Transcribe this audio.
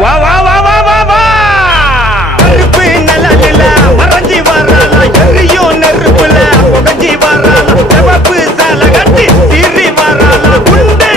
வா வா வா வா வா வா கருப்பு நிழலில மறைஞ்சி வராளா எரியும் நெருப்புல புகஞ்சி வராளா சிவப்பு சேலை கட்டி சீறி வராளா குண்டு